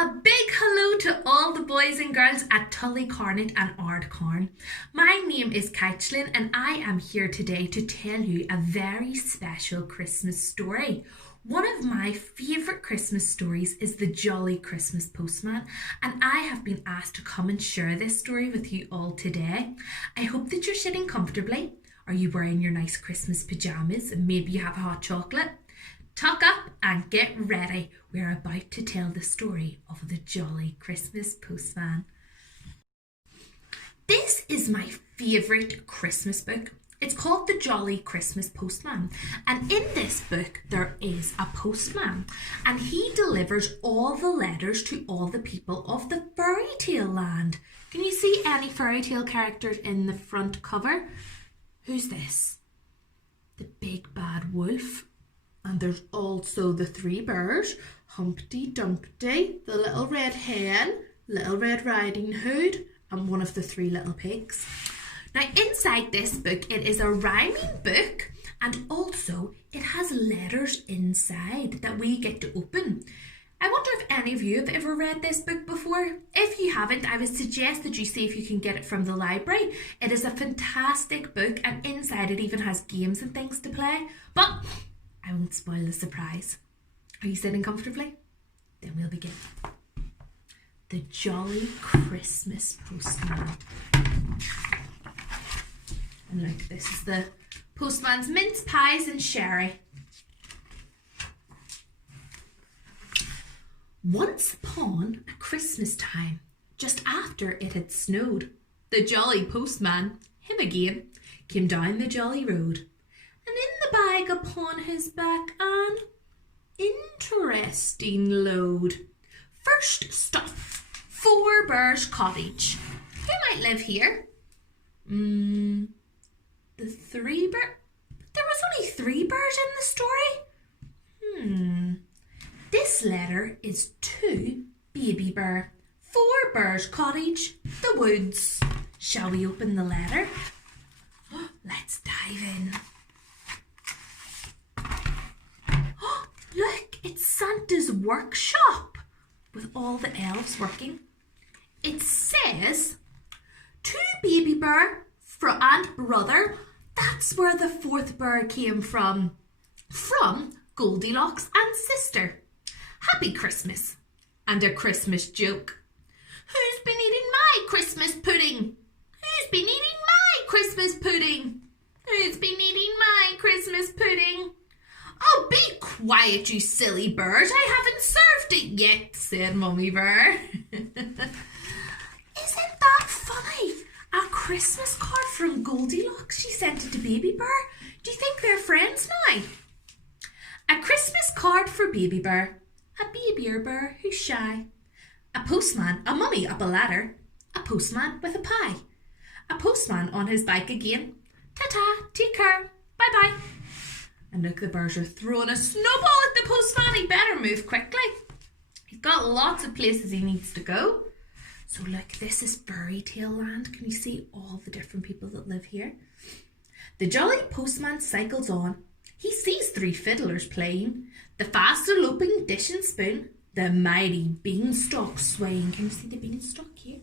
A big hello to all the boys and girls at Tullycarnet and Ardcarn. My name is Caitlin and I am here today to tell you a very special Christmas story. One of my favourite Christmas stories is The Jolly Christmas Postman, and I have been asked to come and share this story with you all today. I hope that you're sitting comfortably. Are you wearing your nice Christmas pyjamas and maybe you have a hot chocolate? Tuck up and get ready. We're about to tell the story of the Jolly Christmas Postman. This is my favourite Christmas book. It's called The Jolly Christmas Postman. And in this book, there is a postman. And he delivers all the letters to all the people of the fairy tale land. Can you see any fairy tale characters in the front cover? Who's this? The big bad wolf. And there's also the three bears, Humpty Dumpty, the little red hen, Little Red Riding Hood, and one of the three little pigs. Now inside this book, it is a rhyming book, and also it has letters inside that we get to open. I wonder if any of you have ever read this book before. If you haven't, I would suggest that you see if you can get it from the library. It is a fantastic book, and inside it even has games and things to play. But I won't spoil the surprise. Are you sitting comfortably? Then we'll begin. The Jolly Christmas Postman. And look, this is the postman's mince pies and sherry. Once upon a Christmas time, just after it had snowed, the jolly postman, him again, came down the jolly road. And in the bag upon his back an interesting load. First stop, Four Bears Cottage. Who might live here? The three bears? There was only three bears in the story? This letter is to Baby Bear. Four Bears Cottage, the woods. Shall we open the letter? Let's dive in. Look, it's Santa's workshop with all the elves working. It says, to Baby Bear and brother, that's where the fourth bear came from Goldilocks and sister. Happy Christmas and a Christmas joke. Who's been eating my Christmas pudding? Who's been eating my Christmas pudding? Who's been eating my Christmas pudding? Oh, be quiet, you silly bird. I haven't served it yet, said Mummy Bear. Isn't that funny? A Christmas card from Goldilocks. She sent it to Baby Bear. Do you think they're friends now? A Christmas card for Baby Bear. A babier bear who's shy. A postman, a mummy up a ladder. A postman with a pie. A postman on his bike again. Ta-ta, take care, bye-bye. And look, the bears are throwing a snowball at the postman. He better move quickly. He's got lots of places he needs to go. So look, this is fairy tale land. Can you see all the different people that live here? The jolly postman cycles on. He sees three fiddlers playing. The fast eloping dish and spoon. The mighty beanstalk swaying. Can you see the beanstalk here?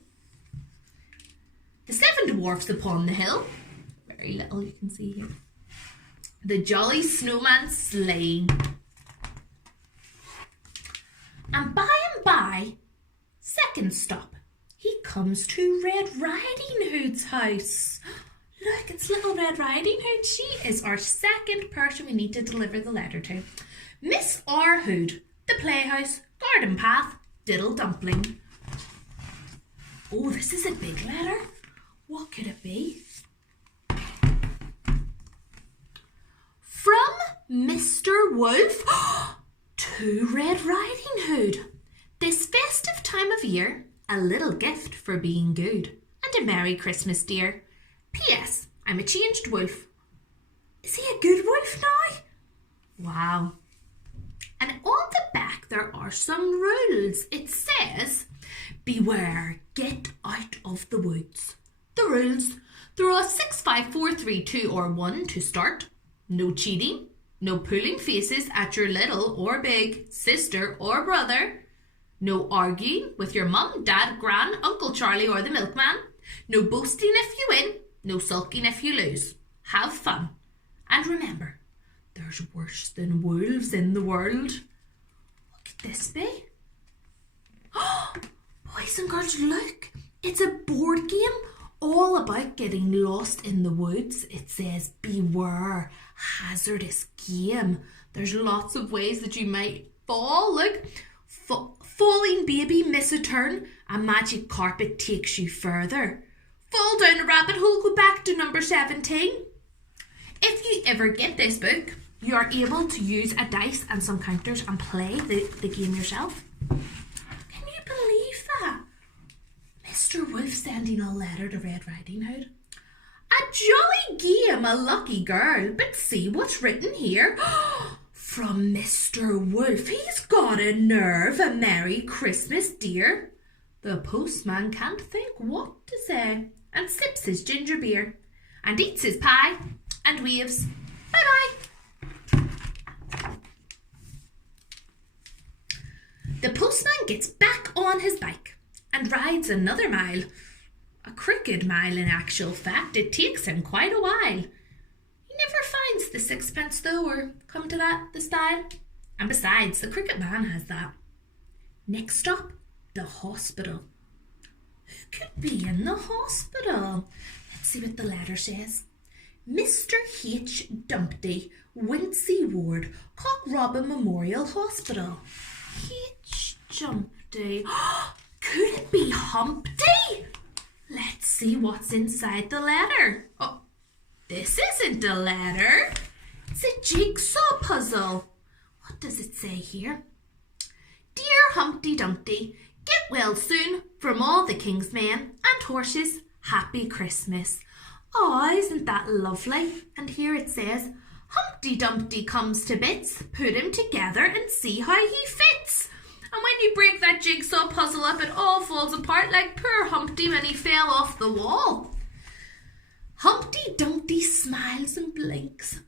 The seven dwarfs upon the hill. Very little you can see here. The jolly snowman sleighing. And by, second stop, he comes to Red Riding Hood's house. Look, it's little Red Riding Hood. She is our second person we need to deliver the letter to. Miss R. Hood, the playhouse, garden path, diddle dumpling. Oh, this is a big letter. What could it be? From Mr. Wolf to Red Riding Hood. This festive time of year, a little gift for being good. And a Merry Christmas, dear. P.S. I'm a changed wolf. Is he a good wolf now? Wow. And on the back there are some rules. It says, beware, get out of the woods. The rules, throw a 6, 5, 4, 3, 2 or 1 to start. No cheating, no pulling faces at your little or big sister or brother. No arguing with your mum, dad, gran, Uncle Charlie or the milkman. No boasting if you win, no sulking if you lose. Have fun. And remember, there's worse than wolves in the world. What could this be? Oh, boys and girls, look. It's a board game all about getting lost in the woods. It says, beware, hazardous game. There's lots of ways that you might fall. Look, falling baby, miss a turn. A magic carpet takes you further. Fall down a rabbit hole, go back to number 17. If you ever get this book, you are able to use a dice and some counters and play the game yourself. Can you believe that? Mr. Wolf sending a letter to Red Riding Hood. A jolly game, a lucky girl, but see what's written here. From Mr. Wolf, he's got a nerve, a Merry Christmas, dear. The postman can't think what to say and sips his ginger beer and eats his pie and waves. Bye-bye. The postman gets back on his bike and rides another mile. A crooked mile in actual fact. It takes him quite a while. He never finds the sixpence though, or come to that, the style. And besides, the cricket man has that. Next stop, the hospital. Who could be in the hospital? Let's see what the letter says. Mr. H. Dumpty, Wincy Ward, Cock Robin Memorial Hospital. H. Dumpty. Could it be Humpty? Let's see what's inside the letter. Oh, this isn't a letter. It's a jigsaw puzzle. What does it say here? Dear Humpty Dumpty, get well soon from all the king's men and horses. Happy Christmas. Oh, isn't that lovely? And here it says, Humpty Dumpty comes to bits, put him together and see how he fits. And when you break that jigsaw puzzle up, it all falls apart like poor Humpty when he fell off the wall. Humpty Dumpty smiles and blinks.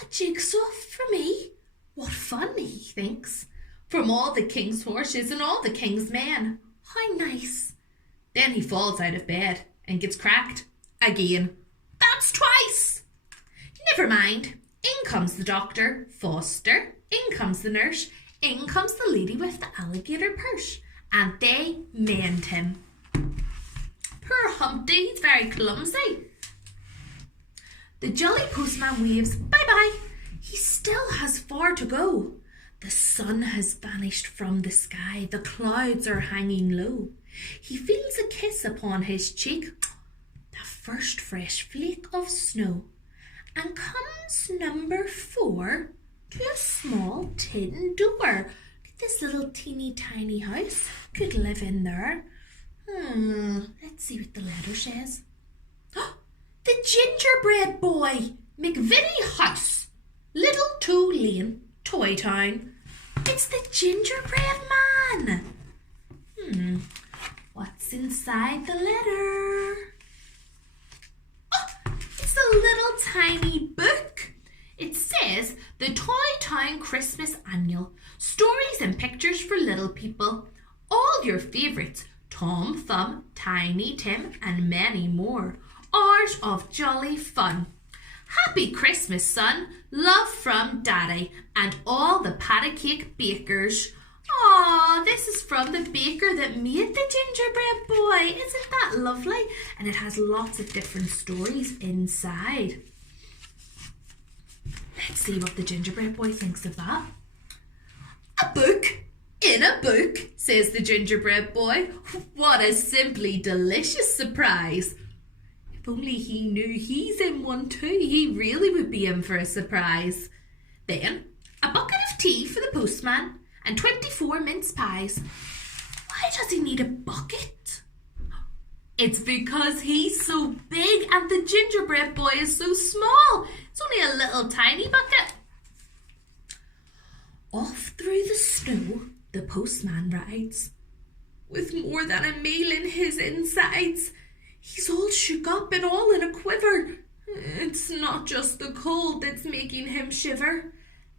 A jigsaw for me? What fun, he thinks. From all the king's horses and all the king's men. How nice. Then he falls out of bed and gets cracked again. That's twice. Never mind. In comes the doctor, Foster. In comes the nurse. In comes the lady with the alligator purse. And they mend him. Poor Humpty, he's very clumsy. The jolly postman waves bye-bye. He still has far to go. The sun has vanished from the sky. The clouds are hanging low. He feels a kiss upon his cheek. The first fresh flake of snow. And comes number 4 to a small tin door. This little teeny tiny house could live in there. Let's see what the letter says. The gingerbread boy, McVitie House, Little Two Lane, Toy Town. It's the gingerbread man. What's inside the letter? Oh, it's a little tiny book. It says the Toy Town Christmas Annual, stories and pictures for little people. All your favourites, Tom Thumb, Tiny Tim and many more. Hours of jolly fun. Happy Christmas, son. Love from Daddy and all the patty cake bakers. Aw, this is from the baker that made the gingerbread boy. Isn't that lovely? And it has lots of different stories inside. Let's see what the gingerbread boy thinks of that. A book in a book, says the gingerbread boy. What a simply delicious surprise. If only he knew he's in one too, he really would be in for a surprise. Then, a bucket of tea for the postman and 24 mince pies. Why does he need a bucket? It's because he's so big and the gingerbread boy is so small. It's only a little tiny bucket. Off through the snow, the postman rides. With more than a meal in his insides. He's all shook up and all in a quiver. It's not just the cold that's making him shiver.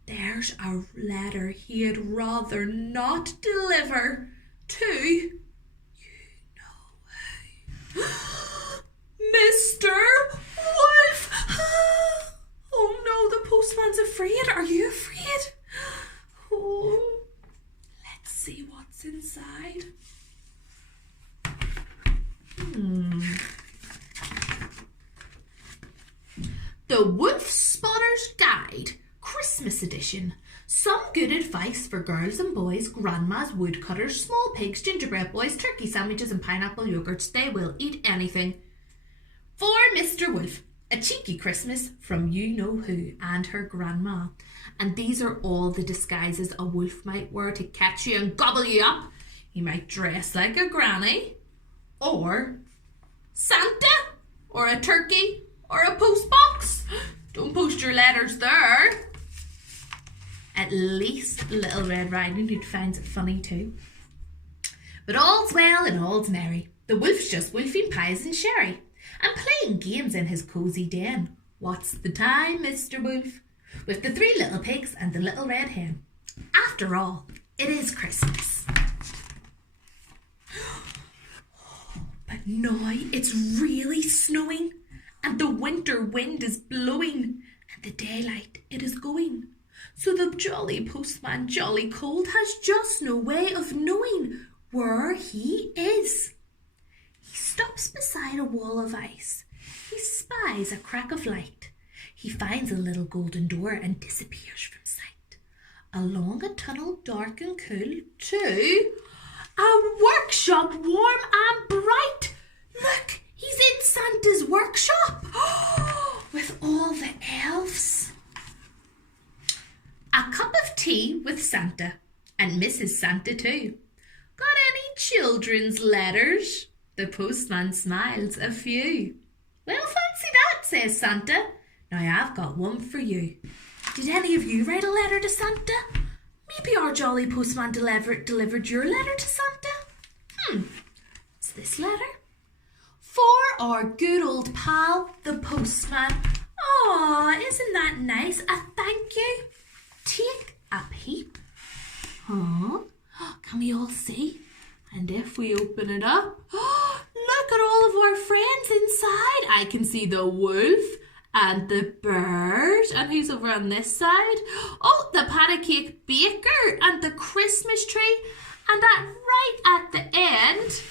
There's a letter he'd rather not deliver. afraid? Are you afraid? Oh, let's see what's inside. The Wolf Spotter's Guide, Christmas edition. Some good advice for girls and boys, grandmas, woodcutters, small pigs, gingerbread boys, turkey sandwiches and pineapple yogurts. They will eat anything. For Mr. Wolf, a cheeky Christmas from you-know-who and her grandma. And these are all the disguises a wolf might wear to catch you and gobble you up. He might dress like a granny, or Santa, or a turkey, or a post box. Don't post your letters there. At least Little Red Riding Hood finds it funny too. But all's well and all's merry. The wolf's just wolfing pies and sherry, and playing games in his cosy den. What's the time, Mr. Wolf? With the 3 little pigs and the little red hen. After all, it is Christmas. But now it's really snowing, and the winter wind is blowing, and the daylight it is going. So the jolly postman, Jolly Cold, has just no way of knowing where he is. He stops beside a wall of ice. He spies a crack of light. He finds a little golden door and disappears from sight. Along a tunnel dark and cool to a workshop warm and bright. Look, he's in Santa's workshop with all the elves. A cup of tea with Santa and Mrs. Santa too. Got any children's letters? The postman smiles a few. Well, fancy that, says Santa. Now I've got one for you. Did any of you write a letter to Santa? Maybe our jolly postman delivered your letter to Santa? What's this letter? For our good old pal, the postman. Aw, isn't that nice? A thank you. Take a peep. Can we all see? And if we open it up, look at all of our friends inside. I can see the wolf and the bird. And who's over on this side? Oh, the patty cake baker and the Christmas tree. And right at the end,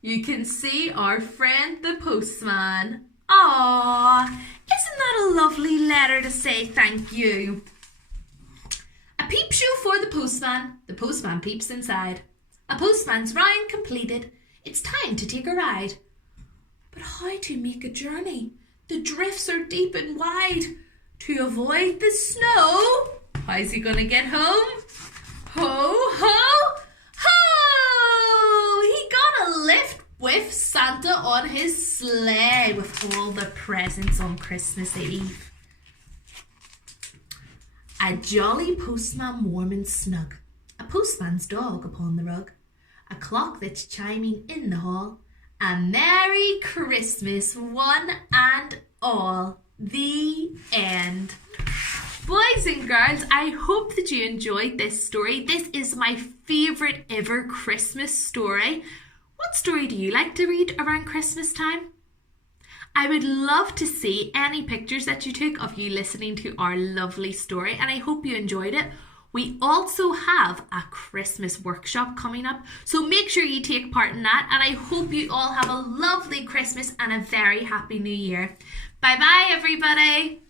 you can see our friend the postman. Aww, isn't that a lovely letter to say thank you? A peep show for the postman. The postman peeps inside. A postman's round completed. It's time to take a ride. But how to make a journey? The drifts are deep and wide. To avoid the snow, how's he gonna get home? Ho, ho, ho! He got a lift with Santa on his sleigh with all the presents on Christmas Eve. A jolly postman warm and snug. A postman's dog upon the rug. A clock that's chiming in the hall. A Merry Christmas, one and all. The end. Boys and girls, I hope that you enjoyed this story. This is my favourite ever Christmas story. What story do you like to read around Christmas time? I would love to see any pictures that you took of you listening to our lovely story, and I hope you enjoyed it. We also have a Christmas workshop coming up, so make sure you take part in that, and I hope you all have a lovely Christmas and a very happy New Year. Bye bye everybody.